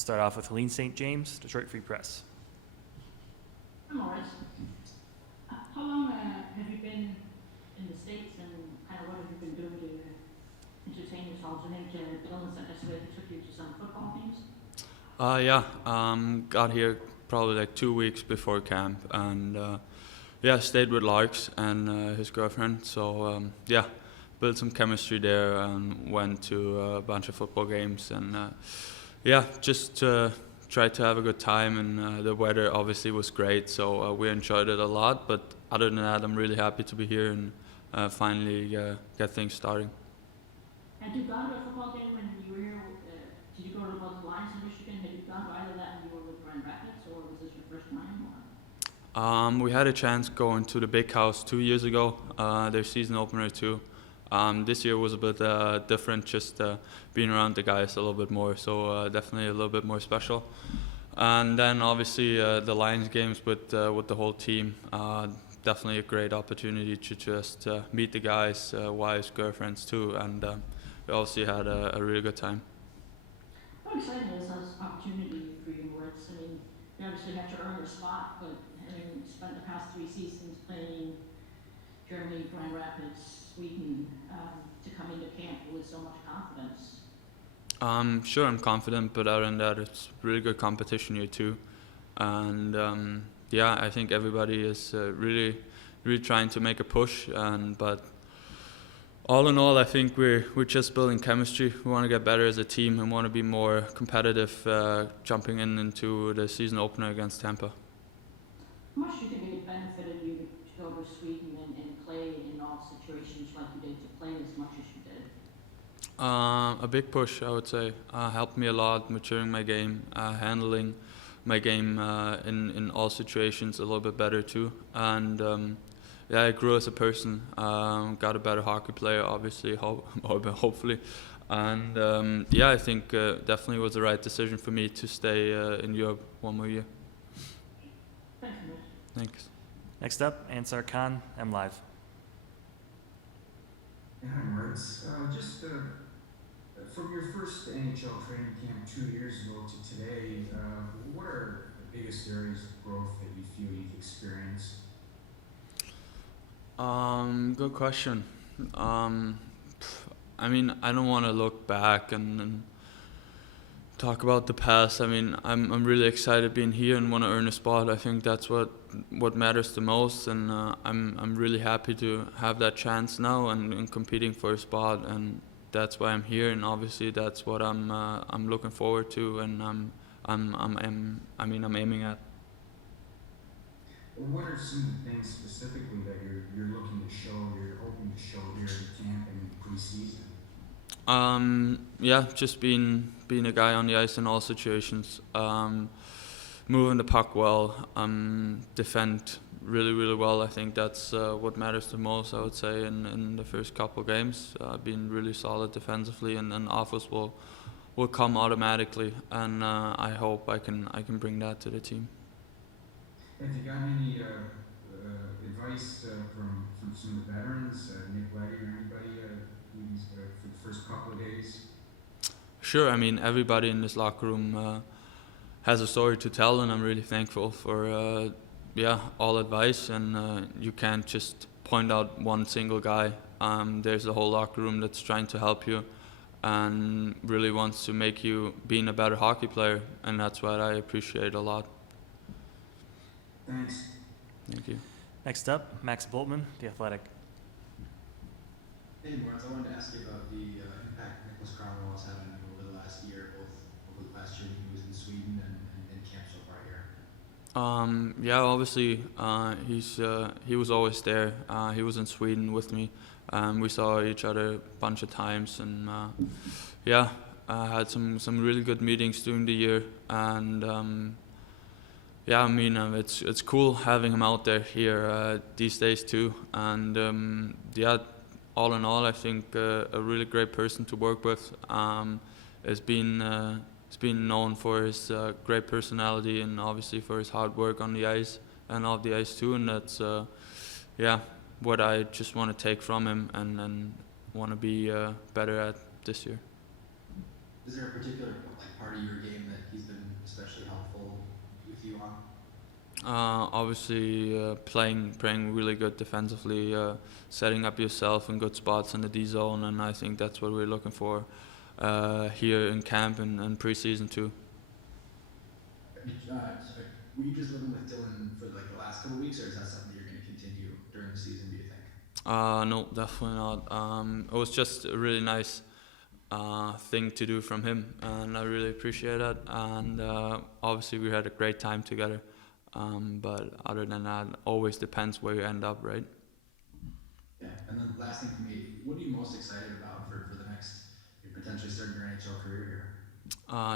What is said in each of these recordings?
start off with Helene St. James, Detroit Free Press. Hi, Moritz. How long have you been in the States, and kind of what have you been doing to entertain yourselves? I think Dylan sent us with took you to some football games. Got here probably like 2 weeks before camp, and stayed with Larks and his girlfriend. So built some chemistry there and went to a bunch of football games, and just tried to have a good time. And the weather obviously was great, so we enjoyed it a lot. But other than that, I'm really happy to be here and finally get things starting. Had you gone to a football game when you were here? Did you go to both the Lions in Michigan? Had you gone to either of that when you were with Grand Rapids, or was this your first time? We had a chance going to the Big House 2 years ago, their season opener too. This year was a bit different, just being around the guys a little bit more, so definitely a little bit more special. And then obviously the Lions games with the whole team, definitely a great opportunity to just meet the guys, wives, girlfriends too, and we obviously had a really good time. How exciting is this opportunity for you, Moritz? I mean, you obviously have to earn your spot, but having spent the past 3 seasons playing Germany, Grand Rapids, Sweden, to come into camp with so much confidence. Sure, I'm confident, but other than that, it's really good competition here too. And I think everybody is really trying to make a push. But all in all, I think we're just building chemistry. We want to get better as a team and want to be more competitive, jumping into the season opener against Tampa. How much do you think it benefited you to go to Sweden and play in all situations like you did, to play as much as you did? A big push, I would say. Helped me a lot, maturing my game, handling my game in all situations a little bit better too. And I grew as a person, got a better hockey player, obviously, hopefully. And I think definitely was the right decision for me to stay in Europe 1 more year. Thanks, Moritz. Thanks. Next up, Ansar Khan, MLive. Hi, Moritz. From your first NHL training camp 2 years ago to today, what are the biggest areas of growth that you feel you've experienced? Good question. I mean, I don't want to look back and talk about the past. I mean, I'm really excited being here and want to earn a spot. I think that's what matters the most, and I'm really happy to have that chance now and competing for a spot, and that's why I'm here. And obviously, that's what I'm looking forward to, and I'm aiming at. What are some of the things specifically that you're looking to show, you're hoping to show here at camp and preseason? Just being a guy on the ice in all situations, moving the puck well, defend really well. I think that's what matters the most, I would say, in the first couple games, being really solid defensively, and then offense will come automatically, and I hope I can bring that to the team. Have you got any advice from some of the veterans, Nick Leddy or anybody for the first couple of days? Sure. I mean, everybody in this locker room has a story to tell, and I'm really thankful for all advice. And you can't just point out one single guy. There's a whole locker room that's trying to help you and really wants to make you being a better hockey player, and that's what I appreciate a lot. Thanks. Thank you. Next up, Max Bultman, The Athletic. Hey, Moritz, I wanted to ask you about the impact Nicholas Cromwell has had on you over the last year, both over the last year when he was in Sweden and in camp so far here. Obviously, he was always there. He was in Sweden with me. We saw each other a bunch of times, and had some really good meetings during the year. And it's cool having him out there here these days too. And all in all, I think a really great person to work with. Has been known for his great personality and obviously for his hard work on the ice and off the ice too. And that's what I just want to take from him and want to be better at this year. Is there a particular part of your game that he's been Obviously, playing really good defensively, setting up yourself in good spots in the D zone, and I think that's what we're looking for here in camp and preseason too. Sorry, were you just living with Dylan for like the last couple weeks, or is that something you're going to continue during the season? Do you think? No, definitely not. It was just a really nice thing to do from him, and I really appreciate that. And obviously, we had a great time together. But other than that, always depends where you end up, right? Yeah. And then last thing for me, what are you most excited about for the next? You're potentially starting your NHL career here.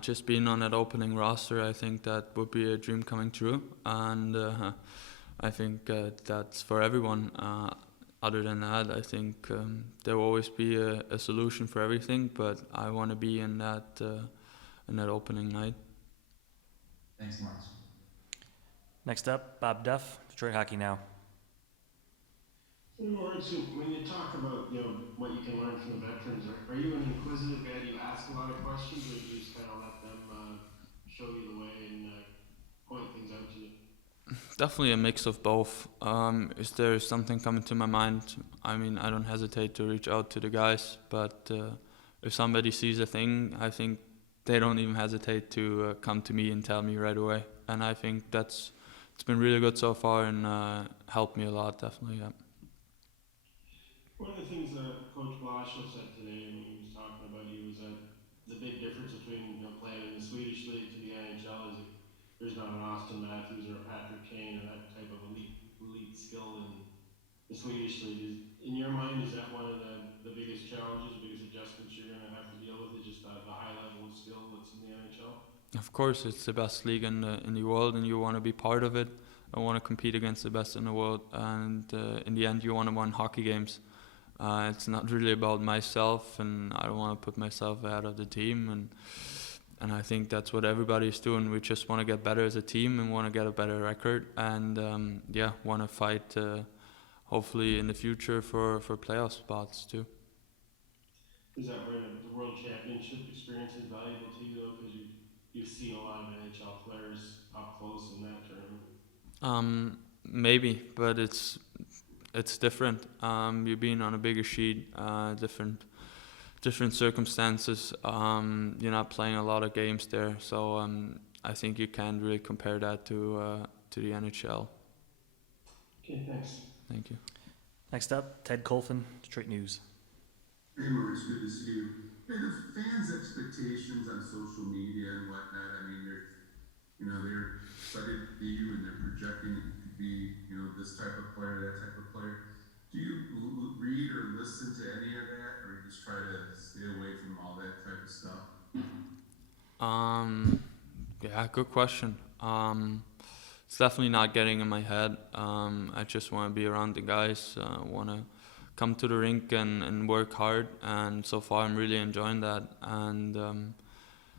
Just being on that opening roster, I think that would be a dream coming true, and I think that's for everyone. Other than that, I think there will always be a solution for everything, but I want to be in that opening night. Thanks, Moritz. Next up, Bob Duff, Detroit Hockey Now. So, Moritz, when you talk about what you can learn from the veterans, are you an inquisitive guy? Do you ask a lot of questions, or do you just kind of let them show you the way and point things out to you? Definitely a mix of both. If there is something coming to my mind, I mean, I don't hesitate to reach out to the guys. But if somebody sees a thing, I think they don't even hesitate to come to me and tell me right away. And I think it's been really good so far and helped me a lot, definitely. Yeah. One of the things that Coach Blashill said today when he was talking about you was that the big difference between playing in the Swedish league to the NHL is that there's not an Austin Matthews or a Patrick Kane or that type of elite skill in the Swedish league. In your mind, is that one of the biggest challenges, biggest adjustments you're going to have to deal with, is just the high level of skill that's in the NHL? Of course, it's the best league in the world, and you want to be part of it. I want to compete against the best in the world, and in the end, you want to win hockey games. It's not really about myself, and I don't want to put myself ahead of the team, and I think that's what everybody's doing. We just want to get better as a team and want to get a better record, and want to fight hopefully in the future for playoff spots too. Is that where the World Championship experience is valuable to you, though, because you've seen a lot of NHL players up close in that tournament? Maybe, but it's different. You're being on a bigger sheet, different circumstances. You're not playing a lot of games there, so I think you can't really compare that to the NHL. Okay, thanks. Thank you. Next up, Ted Colfin, Detroit News. Hey, Moritz, good to see you. Hey, the fans' expectations on social media and whatnot, I mean, they're excited to be you and they're projecting that you could be, this type of player, that type of player. Do you read or listen to any of that, or you just try to stay away from all that type of stuff? Yeah, good question. It's definitely not getting in my head. I just want to be around the guys, want to come to the rink and work hard, and so far I'm really enjoying that. And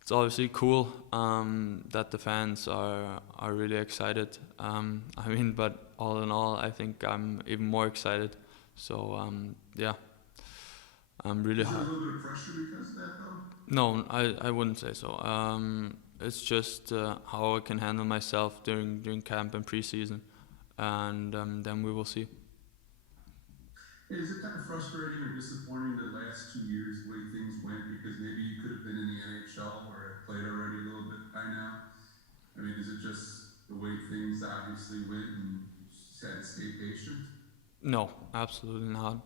it's obviously cool that the fans are really excited. But all in all, I think I'm even more excited. So I'm really. Is there a little bit of pressure because of that, though? No, I wouldn't say so. It's just how I can handle myself during camp and preseason, and then we will see. Is it kind of frustrating or disappointing the last 2 years the way things went, because maybe you could have been in the NHL or have played already a little bit by now? I mean, is it just the way things obviously went and you just had to stay patient? No, absolutely not.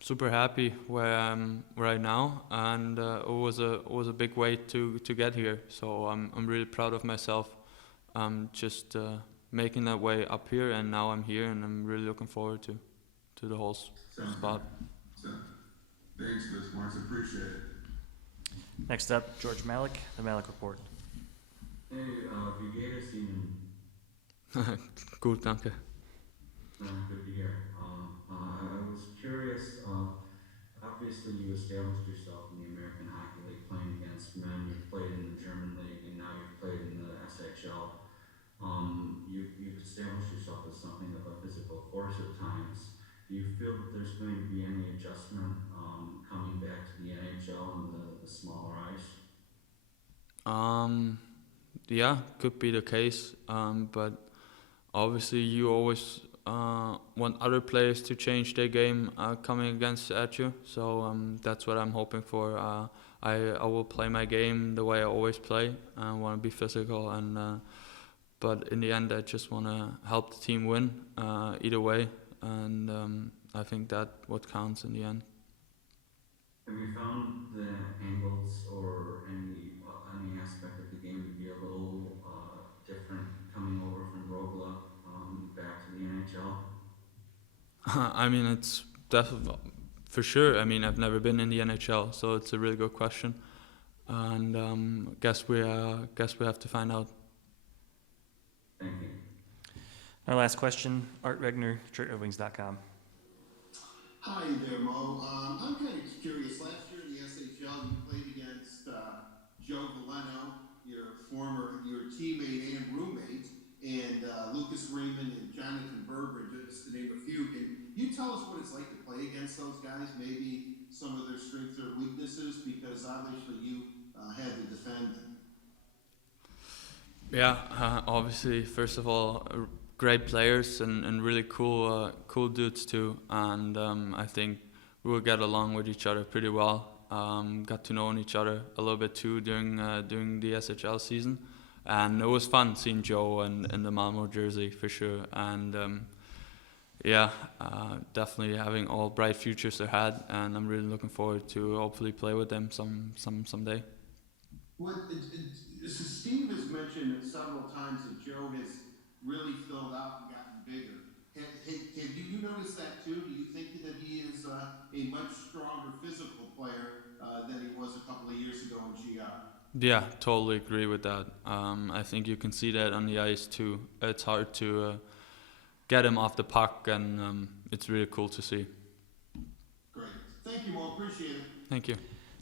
Super happy where I'm right now, and it was a big wait to get here. So I'm really proud of myself. Just making that way up here, and now I'm here, and I'm really looking forward to the whole spot. Thanks, Liz Marks. Appreciate it. Next up, George Malik, The Malik Report. Hey, wie geht es Ihnen? Gut, danke. Good to hear. I was curious, obviously you established yourself in the American Hockey League playing against men. You've played in the German League, and now you've played in the SHL. You've established yourself as something of a physical force at times. Do you feel that there's going to be any adjustment coming back to the NHL and the smaller ice? Yeah, could be the case, but obviously you always want other players to change their game coming against at you. So that's what I'm hoping for. I will play my game the way I always play. I want to be physical, but in the end, I just want to help the team win either way, and I think that what counts in the end. Have you found the angles or any aspect of the game to be a little different coming over from Rogla back to the NHL? I mean, it's definitely for sure. I mean, I've never been in the NHL, so it's a really good question, and guess we have to find out. Thank you. Our last question, Art Regner, DetroitRedWings.com. Hi there, Mo. I'm kind of curious. Last year in the SHL, you played against Joe Valeno, your teammate and roommate, and Lucas Raymond and Jonathan Berber, just to name a few. Can you tell us what it's like to play against those guys? Maybe some of their strengths or weaknesses, because obviously you had to defend them. Yeah, obviously, first of all, great players and really cool dudes too, and I think we will get along with each other pretty well. Got to know each other a little bit too during the SHL season, and it was fun seeing Joe in the Malmo jersey for sure. And definitely having all bright futures ahead, and I'm really looking forward to hopefully play with them someday. So Steve has mentioned several times that Joe has really filled out and gotten bigger. Have you noticed that too? Do you think that he is a much stronger physical player than he was a couple of years ago in GR? Yeah, totally agree with that. I think you can see that on the ice too. It's hard to get him off the puck, and it's really cool to see. Great. Thank you, Mo. Appreciate it. Thank you.